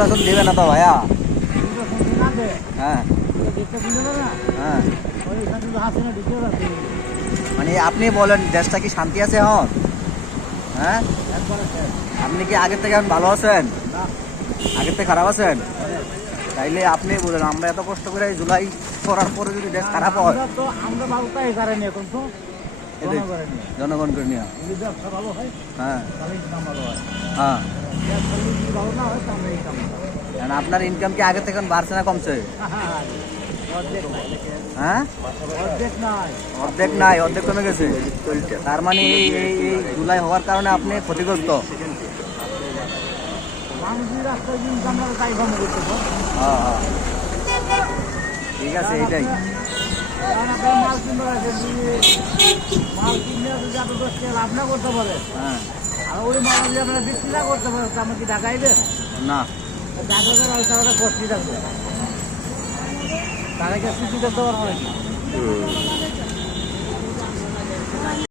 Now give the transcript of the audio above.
নির্বাচন দেবে না তো ভাইয়া? হ্যাঁ হ্যাঁ, মানে আপনি বলেন দেশটা কি শান্তি আছে এখন? হ্যাঁ, আপনি কি আগের থেকে এখন ভালো আছেন? আগের থেকে খারাপ আছেন? তাইলে আপনি বলেন, আমরা এত কষ্ট করে জুলাই করার পরে যদি দেশ খারাপ হয়, জনগণ করে নিয়ে, হ্যাঁ হ্যাঁ, আপনার ইনকাম কি আগের থেকে বাড়ছে না কমছে? হ্যাঁ, অর্ধেক নাই, অর্ধেক কমে গেছে। তার মানে এই জুলাই হওয়ার কারণে আপনি ক্ষতিগ্রস্ত। হ্যাঁ হ্যাঁ, ঠিক আছে, এইটাই। লাভ না করতে পারে, হ্যাঁ, আর ওই মাল যদি আপনারা বিক্রি না করতে পারেন, আপনি কি ঢাকাইবেন? না, টাকা কষ্টি থাকবে, তারা কি সুবিধা দেওয়ার হয়।